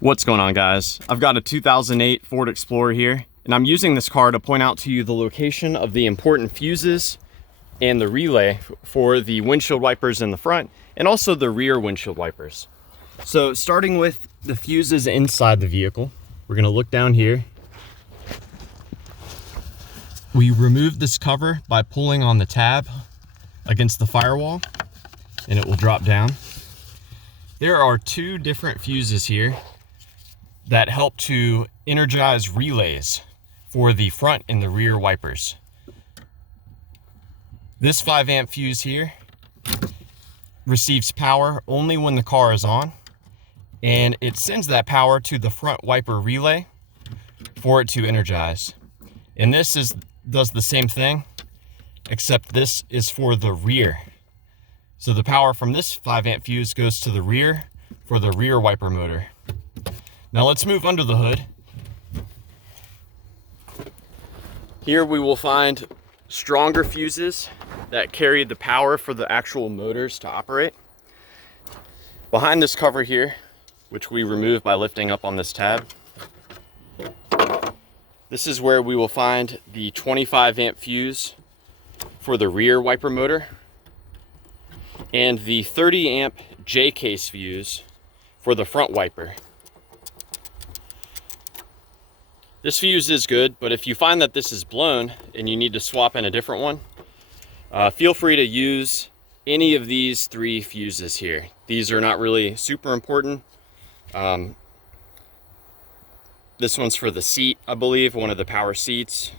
What's going on, guys? I've got a 2008 Ford Explorer here, and I'm using this car to point out to you the location of the important fuses and the relay for the windshield wipers in the front and also the rear windshield wipers. So starting with the fuses inside the vehicle, we're gonna look down here. We removed this cover by pulling on the tab against the firewall and it will drop down. There are two different fuses here that help to energize relays for the front and the rear wipers. This 5-amp fuse here receives power only when the car is on, and it sends that power to the front wiper relay for it to energize. And this does the same thing, except this is for the rear. So the power from this 5-amp fuse goes to the rear for the rear wiper motor. Now let's move under the hood. Here we will find stronger fuses that carry the power for the actual motors to operate. Behind this cover here, which we remove by lifting up on this tab, this is where we will find the 25-amp fuse for the rear wiper motor and the 30-amp J-case fuse for the front wiper. This fuse is good, but if you find that this is blown and you need to swap in a different one, feel free to use any of these three fuses here. These are not really super important. This one's for the seat, I believe, one of the power seats.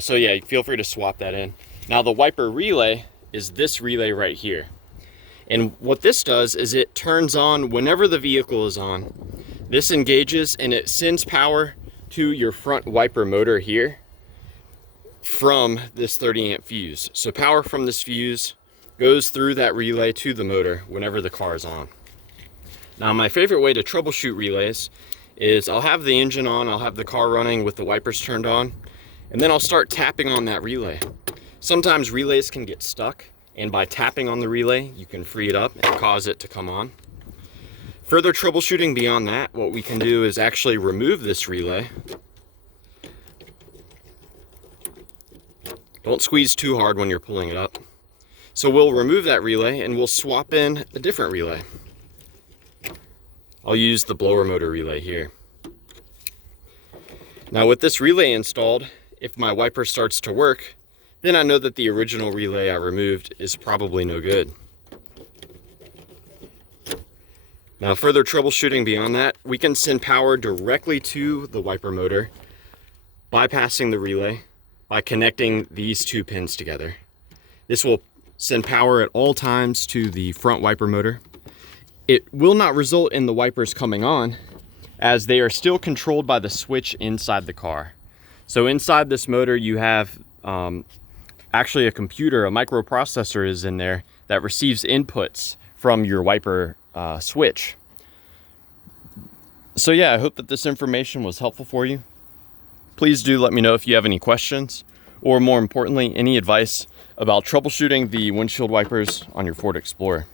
So yeah, feel free to swap that in. Now the wiper relay is this relay right here. And what this does is it turns on whenever the vehicle is on. This engages and it sends power to your front wiper motor here from this 30-amp fuse. So power from this fuse goes through that relay to the motor whenever the car is on. Now my favorite way to troubleshoot relays is I'll have the engine on, I'll have the car running with the wipers turned on, and then I'll start tapping on that relay. Sometimes relays can get stuck, and by tapping on the relay, you can free it up and cause it to come on. Further troubleshooting beyond that, what we can do is actually remove this relay. Don't squeeze too hard when you're pulling it up. So we'll remove that relay and we'll swap in a different relay. I'll use the blower motor relay here. Now with this relay installed, if my wiper starts to work, then I know that the original relay I removed is probably no good. Now further troubleshooting beyond that, we can send power directly to the wiper motor, bypassing the relay by connecting these two pins together. This will send power at all times to the front wiper motor. It will not result in the wipers coming on, as they are still controlled by the switch inside the car. So inside this motor you have actually a computer, a microprocessor is in there that receives inputs from your wiper switch. So yeah, I hope that this information was helpful for you. Please do let me know if you have any questions, or more importantly, any advice about troubleshooting the windshield wipers on your Ford Explorer.